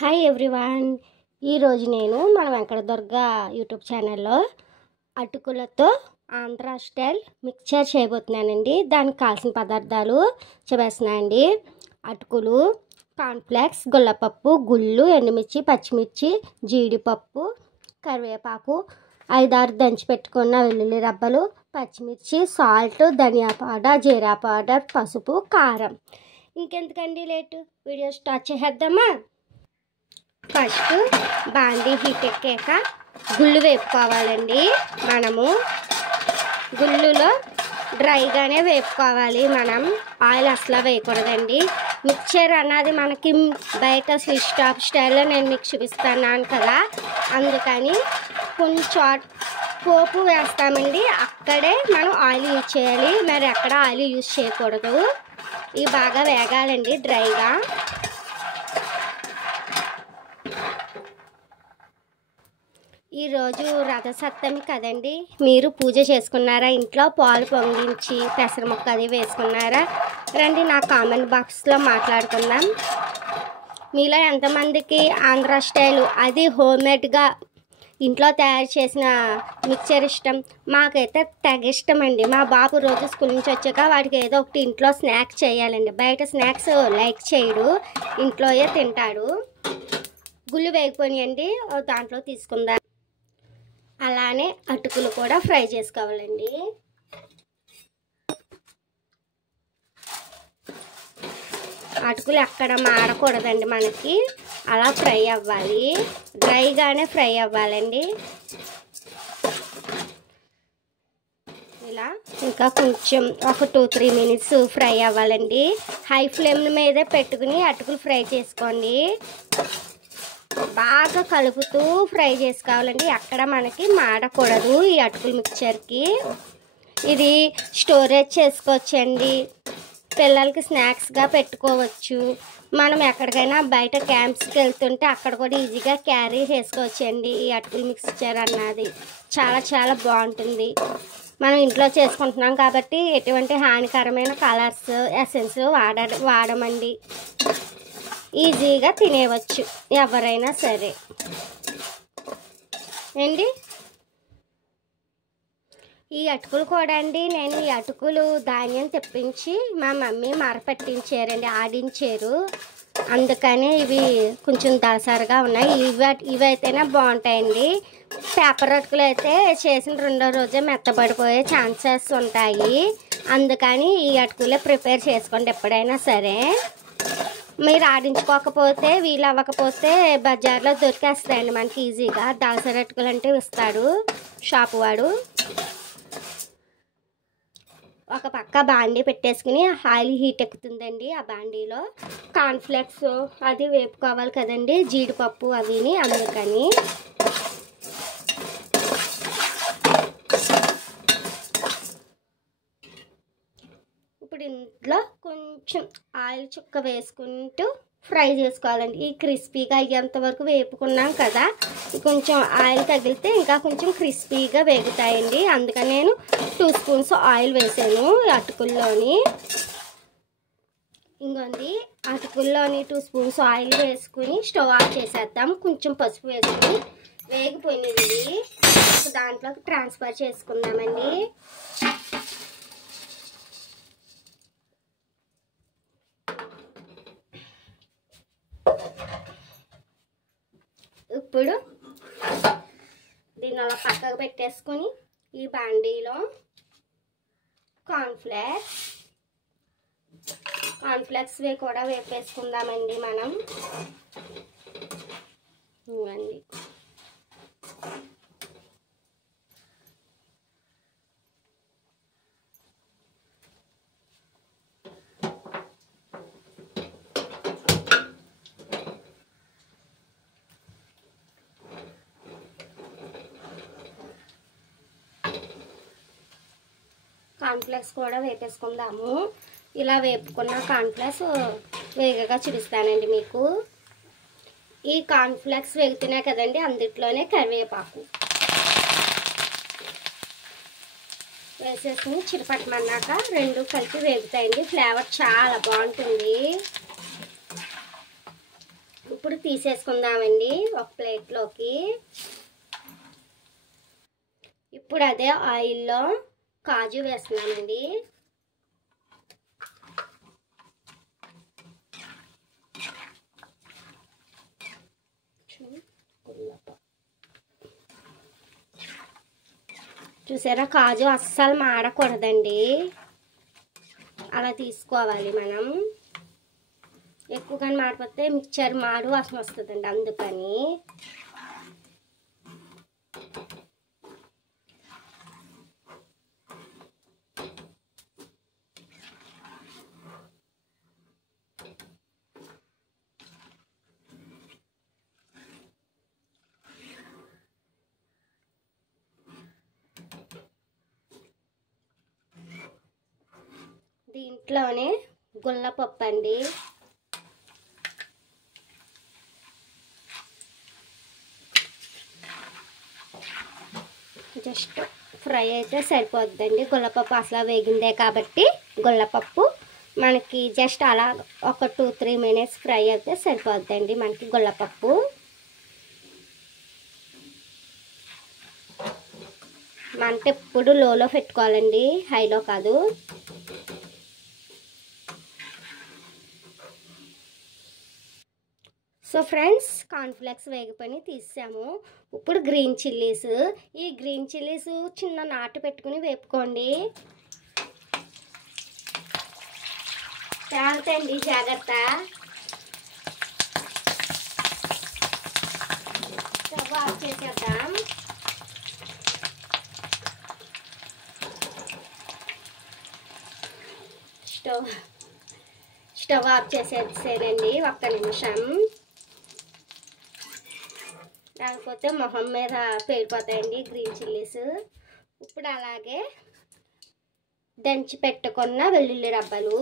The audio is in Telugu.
Hi everyone. ఈరోజు నేను మన వెంకటదుర్గ యూట్యూబ్ ఛానల్లో అటుకులతో ఆంధ్ర స్టైల్ మిక్చర్ చేయబోతున్నానండి. దానికి కావాల్సిన పదార్థాలు చెప్పేస్తున్నానండి. అటుకులు, కార్న్ఫ్లేక్స్, గుల్లపప్పు, గుళ్ళు, ఎండుమిర్చి, పచ్చిమిర్చి, జీడిపప్పు, కరివేపాకు, 5-6 దంచి పెట్టుకున్న వెల్లుల్లి రబ్బలు, పచ్చిమిర్చి, సాల్ట్, ధనియా పౌడర్, జీరా పౌడర్, పసుపు, కారం. ఇంకెందుకండి లేటు, వీడియో స్టార్ట్ చేసేద్దామా? ఫస్ట్ బాండీ హీట్ ఎక్కాక గుళ్ళు వేపుకోవాలండి. మనము గుళ్ళులో డ్రైగానే వేపుకోవాలి. మనం ఆయిల్ అసలు వేయకూడదండి. మిక్చర్ అన్నది మనకి బయట స్విచ్ టాప్ స్టైల్లో నేను మీకు చూపిస్తున్నాను కదా, అందుకని కొంచెం పోపు వేస్తామండి. అక్కడే మనం ఆయిల్ యూజ్ చేయాలి, మరి ఎక్కడ ఆయిల్ యూజ్ చేయకూడదు. ఇవి బాగా వేగాలండి డ్రైగా. ఈరోజు రథసప్తమి కదండి, మీరు పూజ చేసుకున్నారా? ఇంట్లో పాలు పొంగించి పెసరముక్క అది వేసుకున్నారా? రండి నా కామెంట్ బాక్స్లో మాట్లాడుకుందాం. మీలో ఎంతమందికి ఆంధ్ర స్టైల్ అది హోమ్మేడ్గా ఇంట్లో తయారు చేసిన మిక్చర్ ఇష్టం? మాకైతే తెగ ఇష్టం అండి. మా బాబు రోజు స్కూల్ నుంచి వచ్చాక వాడికి ఏదో ఒకటి ఇంట్లో స్నాక్స్ చేయాలండి. బయట స్నాక్స్ లైక్ చేయడు, ఇంట్లోయే తింటాడు. గుళ్ళు వేగిపోయినాయండి, దాంట్లో తీసుకుందాం. అలానే అటుకులు కూడా ఫ్రై చేసుకోవాలండి. అటుకులు ఎక్కడ మాడకూడదండి, మనకి అలా ఫ్రై అవ్వాలి, డ్రైగానే ఫ్రై అవ్వాలండి. ఇలా ఇంకా కొంచెం ఒక 2-3 మినిట్స్ ఫ్రై అవ్వాలండి. హై ఫ్లేమ్ మీదే పెట్టుకుని అటుకులు ఫ్రై చేసుకోండి. బాగా కలుపుతూ ఫ్రై చేసుకోవాలండి, ఎక్కడ మనకి మాడకూడదు. ఈ అటుకుల మిక్చర్కి ఇది స్టోరేజ్ చేసుకోవచ్చండి, పిల్లలకి స్నాక్స్గా పెట్టుకోవచ్చు. మనం ఎక్కడికైనా బయట క్యాంప్స్కి వెళ్తుంటే అక్కడ కూడా ఈజీగా క్యారీ చేసుకోవచ్చండి. ఈ అటుకుల మిక్చర్ అన్నది చాలా చాలా బాగుంటుంది. మనం ఇంట్లో చేసుకుంటున్నాం కాబట్టి ఎటువంటి హానికరమైన కలర్స్ ఎసెన్స్ వాడమండి. ఈజీగా తినేవచ్చు ఎవరైనా సరే అండి. ఈ అటుకులు కూడా అండి, నేను ఈ అటుకులు ధాన్యం తెప్పించి మా మమ్మీ మరపెట్టించారండి, ఆడించారు. అందుకని ఇవి కొంచెం దళసరిగా ఉన్నాయి. ఇవైతేనే బాగుంటాయండి. పేపర్ అటుకులు అయితే చేసిన 2వ రోజే మెత్తబడిపోయే ఛాన్సెస్ ఉంటాయి. అందుకని ఈ అటుకులే ప్రిపేర్ చేసుకోండి ఎప్పుడైనా సరే. మీరు ఆడించుకోకపోతే, వీలు అవ్వకపోతే బజార్లో దొరికేస్తాయండి మనకి ఈజీగా. దళసరి అటుకులు అంటే ఇస్తాడు షాపు వాడు. ఒక పక్క బాండీ పెట్టేసుకుని ఆయిల్ హీట్ ఎక్కుతుందండి. ఆ బాండీలో కార్న్ఫ్లేక్స్ అది వేపుకోవాలి కదండి, జీడిపప్పు అవిని. అందుకని ఇప్పుడు ఇంట్లో కొంచెం ఆయిల్ చుక్క వేసుకుంటూ ఫ్రై చేసుకోవాలండి. ఈ క్రిస్పీగా అయ్యేంత వరకు వేపుకున్నాం కదా, కొంచెం ఆయిల్ తగిలితే ఇంకా కొంచెం క్రిస్పీగా వేగుతాయండి. అందుకని నేను 2 స్పూన్స్ ఆయిల్ వేసాను అటుకుల్లోని. ఇంకోండి, అటుకుల్లోని 2 స్పూన్స్ ఆయిల్ వేసుకుని స్టవ్ ఆఫ్ చేసేద్దాం. కొంచెం పసుపు వేసుకుని వేగిపోయినది దాంట్లోకి ట్రాన్స్ఫర్ చేసుకుందామండి. ఇప్పుడు దీన్ని అలా పక్కకు పెట్టేసుకుని ఈ బాండీలో కార్న్ఫ్లేక్స్ కూడా వేపేసుకుందామండి మనం. ఇవ్వండి, కార్న్ఫ్లేక్స్ కూడా వేపేసుకుందాము. ఇలా వేపుకున్న కార్న్ఫ్లేక్స్ వేగగా చూపిస్తానండి మీకు. ఈ కార్న్ఫ్లేక్స్ వేగుతున్నాయి కదండి, అందుట్లోనే కరివేపాకు వేసేసుకుని చిరపట్టమన్నాక 2 కలిపి వేగుతాయండి. ఫ్లేవర్ చాలా బాగుంటుంది. ఇప్పుడు తీసేసుకుందామండి ఒక ప్లేట్లోకి. ఇప్పుడు అదే ఆయిల్లో కాజు వేస్తున్నామండి. చూసారా, కాజు అస్సలు మాడకూడదండి, అలా తీసుకోవాలి మనం. ఎక్కువగా మాడిపోతే మిక్చర్ మాడు వాసన వస్తుందండి, అందుకని. దీంట్లోనే గుల్లపప్పు అండి. జస్ట్ ఫ్రై అయితే సరిపోద్దండి. గుల్లపప్పు అసలు వేగిందే కాబట్టి గుల్లపప్పు మనకి జస్ట్ అలా ఒక 2-3 మినిట్స్ ఫ్రై అయితే సరిపోద్దండి మనకి గుల్లపప్పు. మంట ఎప్పుడు లోలో పెట్టుకోవాలండి, హైలో కాదు. సో ఫ్రెండ్స్, కార్న్ఫ్లెక్స్ వేగిపోయి తీసాము. ఇప్పుడు గ్రీన్ చిల్లీస్. ఈ గ్రీన్ చిల్లీస్ చిన్న నాటు పెట్టుకుని వేపుకోండి. జాగ్రత్త, జాగ్రత్త. స్టవ్ ఆఫ్ చేసేద్దాం. స్టవ్ ఆఫ్ చేసేసేనండి ఒక్క నిమిషం, లేకపోతే మొహం మీద పేలిపోతాయండి గ్రీన్ చిల్లీస్. ఇప్పుడు అలాగే దంచి పెట్టుకున్న వెల్లుల్లి రబ్బలు